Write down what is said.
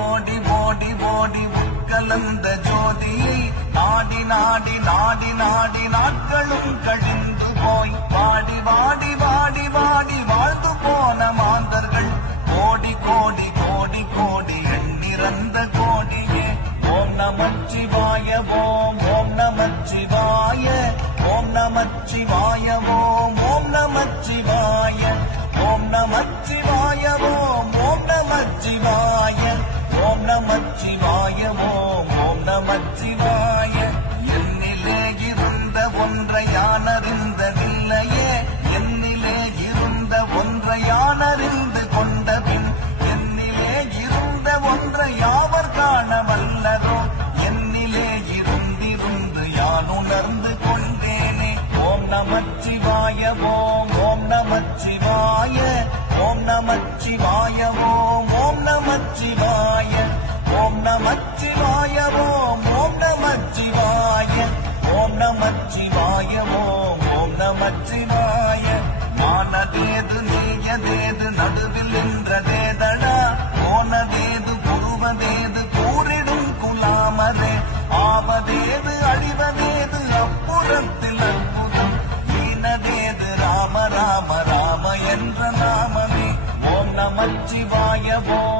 ஓடி ஓடி ஓடி உட்கலந்த ஜோதி நாடி நாடி நாடி நாடி நாட்களும் கழிந்து போய் வாடி வாடி வாடி வாடி வாழ்ந்து போன மாந்தர்கள் கோடி கோடி கோடி கோடி எண்ணிறந்த கோடியே ஓம் நமச்சிவாய ஓம் ஓம் நமச்சிவாய ஓம் நமச்சிவாய ஓம் ஓம் நமச்சிவாய ஓம் நமச்சிவாய ஓம் ஓம் நமச்சிவாய ஓம் நமச்சிவாய ஓம் ஓம் நமச்சிவாய என்னிலே இருந்த ஒன்றை யானறிந்ததில்லையே என்னிலே இருந்த ஒன்றை யானறிந்து கொண்டபின் என்னிலே இருந்த ஒன்றை யாவர் காண வல்லரோ என்னிலே இருந்திருந்து யான் உணர்ந்து கொண்டேனே ஓம் நமச்சிவாய ஓம் ஓம் நமச்சிவாய ஓம் நமச்சிவாய ஓம் ஓம் நமச்சிவாய ஓம் நமச்சிவாய ஓம் ஓம் நமச்சிவாய ஓம் நமச்சிவாய ஓம் ஓம் நமச்சிவாய மானதேது நீயதேது நடுவில் நின்றதேதடா போனதேது புருவதேது கூறிடும் குலாமரே ஆவதேது அழிவதேது அப்புறத்தில் அற்புதம் ஈனதேது ராம ராம ராம என்ற நாமமே ஓம் நமச்சிவாய ஓம்